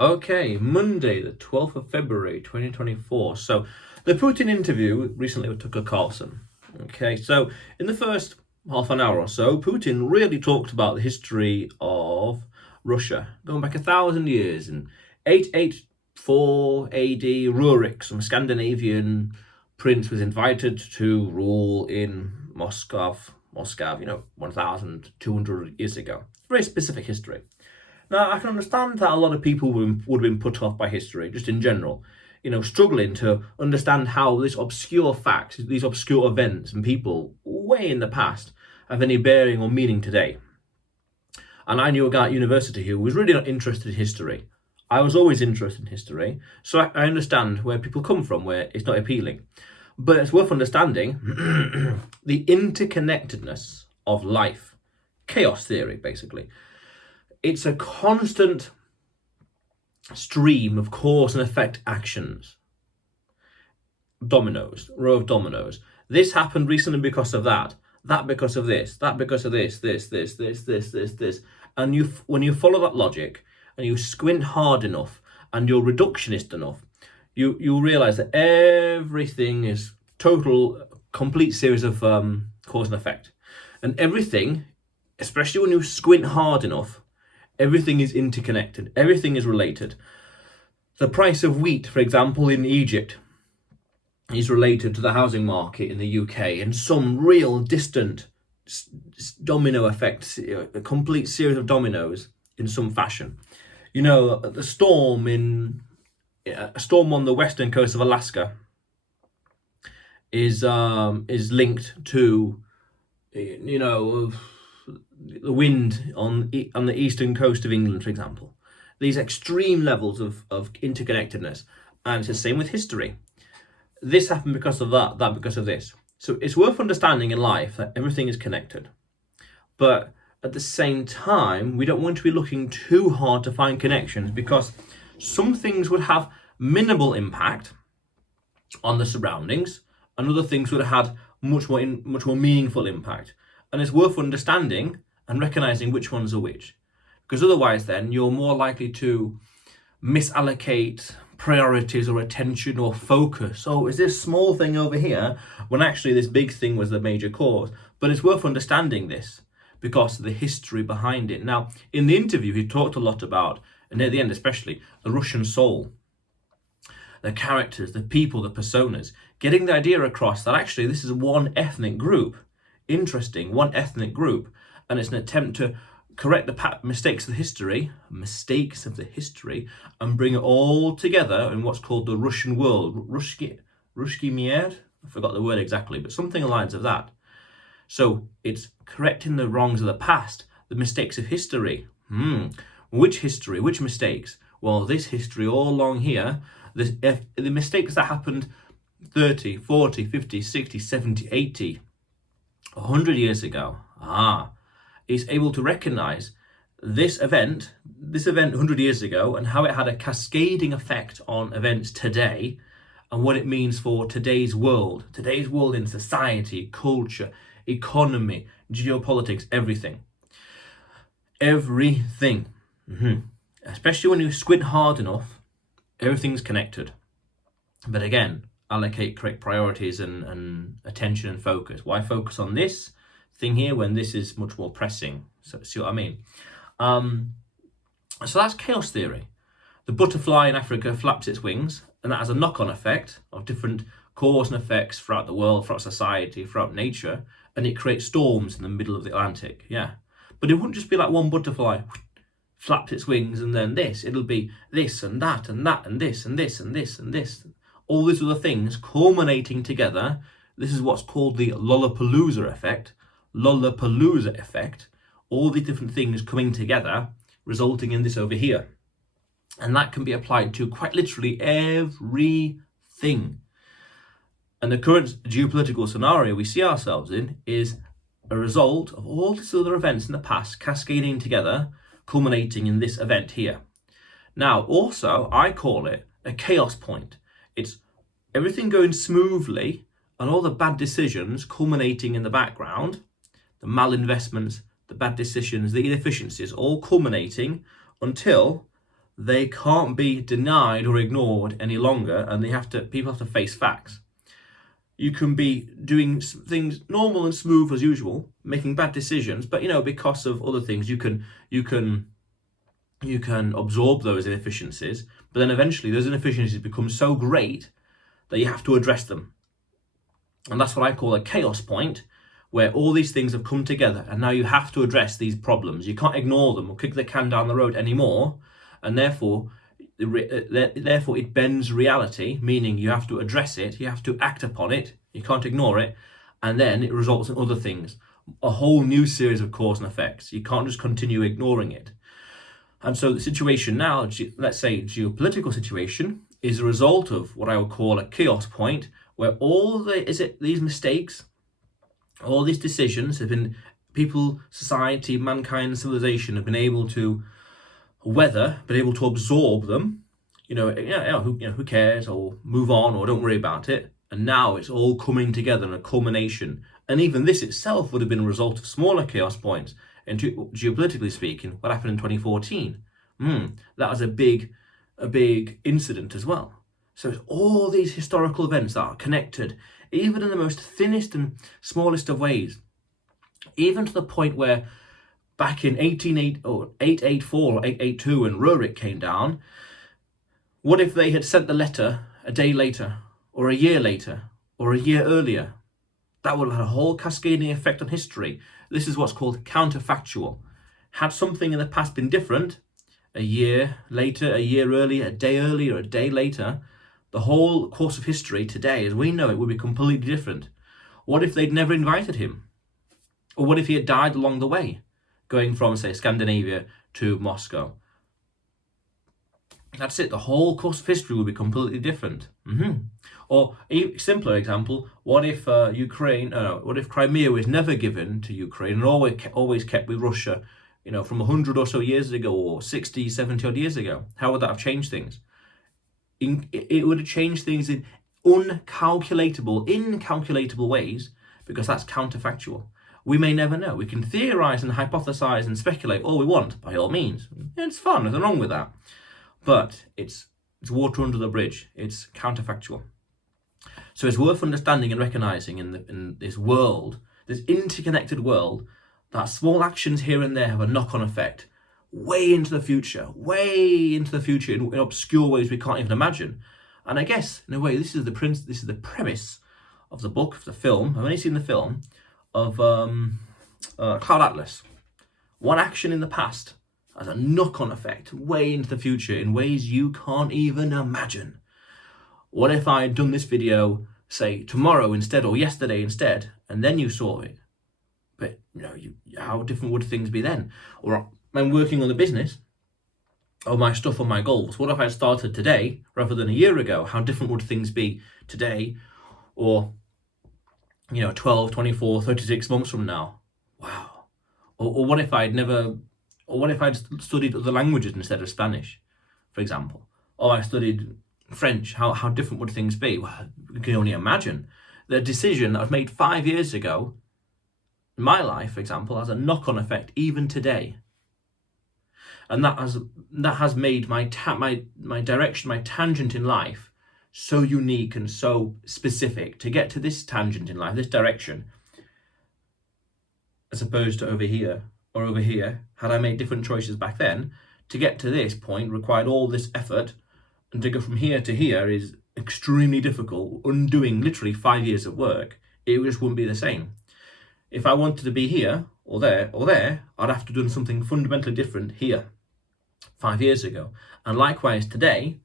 Okay, Monday, the 12th of February, 2024. So, the Putin interview recently with Tucker Carlson. Okay, so in the first half an hour or so, Putin really talked about the history of Russia, going back 1,000 years. In 884 AD, Rurik, some Scandinavian prince, was invited to rule in Moscow, 1,200 years ago. Very specific history. Now, I can understand that a lot of people would have been put off by history, just in general, struggling to understand how this obscure fact, these obscure events and people way in the past have any bearing or meaning today. And I knew a guy at university who was really not interested in history. I was always interested in history, so I understand where people come from, where it's not appealing. But it's worth understanding the interconnectedness of life, chaos theory, basically. It's a constant stream of cause and effect actions. Dominoes, row of dominoes. This happened recently because of that because of this, that because of this. And when you follow that logic and you squint hard enough and you're reductionist enough, you realize that everything is complete series of cause and effect. And everything, especially when you squint hard enough, everything is interconnected. Everything is related. The price of wheat, for example, in Egypt is related to the housing market in the UK, and some real distant domino effects, a complete series of dominoes in some fashion. The storm on the western coast of Alaska is linked to, the wind on the eastern coast of England, for example. These extreme levels of interconnectedness. And it's the same with history. This happened because of that because of this. So it's worth understanding in life that everything is connected. But at the same time, we don't want to be looking too hard to find connections, because some things would have minimal impact on the surroundings and other things would have had much more meaningful impact. And it's worth understanding and recognizing which ones are which, because otherwise then you're more likely to misallocate priorities or attention or focus. Oh, is this small thing over here when actually this big thing was the major cause? But it's worth understanding this because of the history behind it. Now, in the interview, he talked a lot about, and near the end especially, the Russian soul, the characters, the people, the personas, getting the idea across that actually this is one ethnic group. Interesting, one ethnic group, and it's an attempt to correct the mistakes of the history, and bring it all together in what's called the Russian world. Ruski Mir? I forgot the word exactly, but something along the lines of that. So it's correcting the wrongs of the past, the mistakes of history. Which history? Which mistakes? Well, this history all along here, the mistakes that happened 30, 40, 50, 60, 70, 80, 100 years ago, is able to recognize this event 100 years ago and how it had a cascading effect on events today and what it means for today's world in society, culture, economy, geopolitics, everything. Especially when you squint hard enough, everything's connected. But again, allocate correct priorities and attention and focus. Why focus on this thing here when this is much more pressing? So see what I mean? So that's chaos theory. The butterfly in Africa flaps its wings, and that has a knock-on effect of different cause and effects throughout the world, throughout society, throughout nature, and it creates storms in the middle of the Atlantic. Yeah, but it wouldn't just be like one butterfly flaps its wings and then this. It'll be this and that and that and this and this and this and this. All these other things culminating together. This is what's called the Lollapalooza effect. All these different things coming together, resulting in this over here. And that can be applied to quite literally everything. And the current geopolitical scenario we see ourselves in is a result of all these other events in the past cascading together, culminating in this event here. Now, also, I call it a chaos point. It's everything going smoothly and all the bad decisions culminating in the background, the malinvestments, the bad decisions, the inefficiencies, all culminating until they can't be denied or ignored any longer, and people have to face facts. You can be doing things normal and smooth as usual, making bad decisions, but because of other things, you can absorb those inefficiencies, but then eventually those inefficiencies become so great that you have to address them. And that's what I call a chaos point, where all these things have come together and now you have to address these problems. You can't ignore them or kick the can down the road anymore, and therefore it bends reality, meaning you have to address it, you have to act upon it, you can't ignore it, and then it results in other things, a whole new series of cause and effects. You can't just continue ignoring it. And so the situation now, let's say geopolitical situation, is a result of what I would call a chaos point, where these mistakes, all these decisions have been, people, society, mankind, civilization have been able to weather, been able to absorb them. Who cares, or move on, or don't worry about it. And now it's all coming together in a culmination. And even this itself would have been a result of smaller chaos points. And geopolitically speaking, what happened in 2014? That was a big incident as well. So it's all these historical events that are connected, even in the most thinnest and smallest of ways. Even to the point where back in 884 or 882, when Rurik came down, what if they had sent the letter a day later, or a year later, or a year earlier? That would have had a whole cascading effect on history. This is what's called counterfactual. Had something in the past been different, a year later, a year earlier, a day earlier, a day later, the whole course of history today, as we know it, would be completely different. What if they'd never invited him? Or what if he had died along the way, going from, say, Scandinavia to Moscow? That's it. The whole course of history would be completely different. Or a simpler example: what if what if Crimea was never given to Ukraine and always kept with Russia? From 100 or so years ago, or 60, 70 odd years ago. How would that have changed things? It would have changed things in incalculable ways, because that's counterfactual. We may never know. We can theorize and hypothesize and speculate all we want, by all means. It's fun, nothing wrong with that. But it's water under the bridge. It's counterfactual. So it's worth understanding and recognizing in this world, this interconnected world, that small actions here and there have a knock-on effect way into the future in obscure ways we can't even imagine. And I guess, in a way, this is the premise of the book, of the film. I've only seen the film of Cloud Atlas. One action in the past has a knock-on effect way into the future in ways you can't even imagine. What if I had done this video, say, tomorrow instead, or yesterday instead, and then you saw it? But how different would things be then? Or I'm working on the business, or my stuff, or my goals. What if I started today rather than a year ago? How different would things be today, or 12, 24, 36 months from now? Wow. Or what if I'd studied other languages instead of Spanish, for example? Or I studied French. How different would things be? Well, you can only imagine. The decision that was made 5 years ago, my life, for example, has a knock-on effect even today, and that has made my direction, my tangent in life, so unique and so specific. To get to this tangent in life, this direction, as opposed to over here or over here, had I made different choices back then, to get to this point required all this effort, and to go from here to here is extremely difficult, undoing literally 5 years of work. It just wouldn't be the same. If I wanted to be here or there, I'd have to do something fundamentally different here 5 years ago. And likewise today,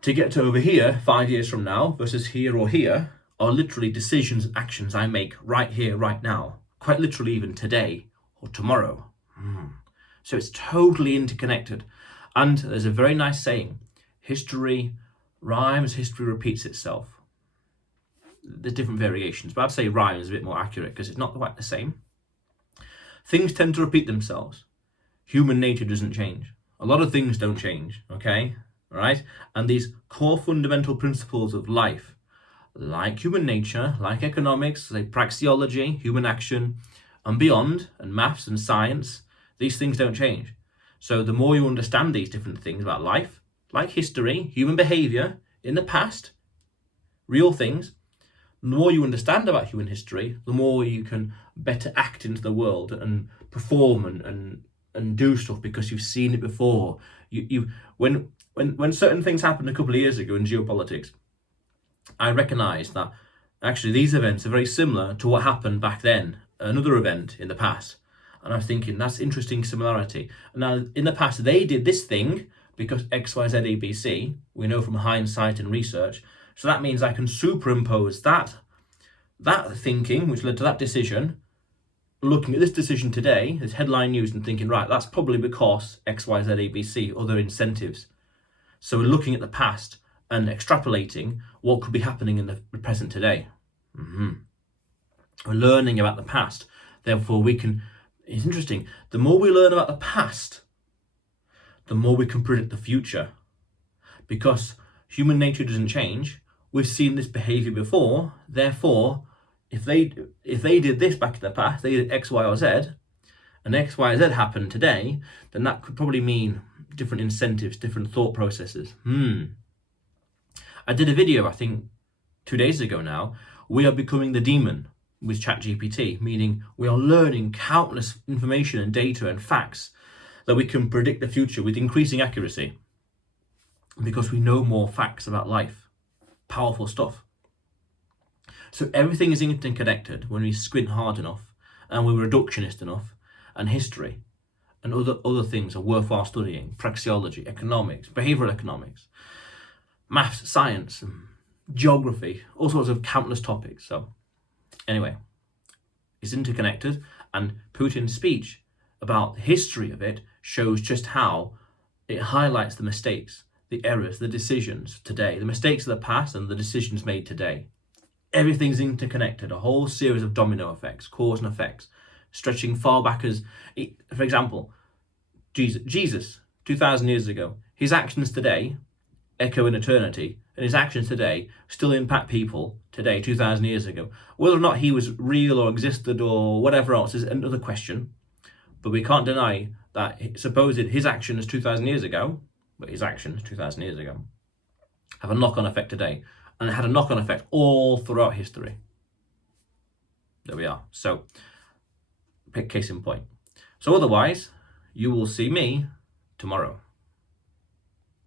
to get to over here 5 years from now versus here or here are literally decisions and actions I make right here, right now. Quite literally even today or tomorrow. So it's totally interconnected. And there's a very nice saying: history rhymes, history repeats itself. There's different variations, but I'd say rhyme is a bit more accurate because it's not quite the same. Things tend to repeat themselves. Human nature doesn't change. A lot of things don't change, okay? All right? And these core fundamental principles of life, like human nature, like economics, like praxeology, human action, and beyond, and maths and science, these things don't change. So the more you understand these different things about life, like history, human behavior in the past, real things, the more you understand about human history, the more you can better act into the world and perform and do stuff because you've seen it before. When certain things happened a couple of years ago in geopolitics, I recognised that actually these events are very similar to what happened back then, another event in the past. And I was thinking, that's interesting similarity. Now, in the past, they did this thing because X, Y, Z, A, B, C. We know from hindsight and research. So that means I can superimpose that thinking, which led to that decision, looking at this decision today, this headline news, and thinking, right, that's probably because X, Y, Z, A, B, C, other incentives. So we're looking at the past and extrapolating what could be happening in the present today. We're learning about the past. Therefore, it's interesting. The more we learn about the past, the more we can predict the future. Because human nature doesn't change. We've seen this behavior before. Therefore, if they did this back in the past, they did X, Y, or Z, and X, Y, Z happened today, then that could probably mean different incentives, different thought processes. I did a video, I think 2 days ago now. We are becoming the demon with ChatGPT, meaning we are learning countless information and data and facts that we can predict the future with increasing accuracy because we know more facts about life. Powerful stuff. So everything is interconnected when we squint hard enough and we're reductionist enough, and history and other things are worthwhile studying. Praxeology, economics, behavioral economics, maths, science, geography, all sorts of countless topics. So anyway, it's interconnected, and Putin's speech about the history of it shows just how it highlights the mistakes, the errors, the decisions today, the mistakes of the past and the decisions made today. Everything's interconnected, a whole series of domino effects, cause and effects, stretching far back as, for example, Jesus 2,000 years ago, his actions today echo in eternity, and his actions today still impact people today, 2,000 years ago. Whether or not he was real or existed or whatever else is another question, but we can't deny that supposed his actions 2,000 years ago, but his actions 2,000 years ago, have a knock-on effect today, and it had a knock-on effect all throughout history. There we are. So, case in point. So otherwise, you will see me tomorrow.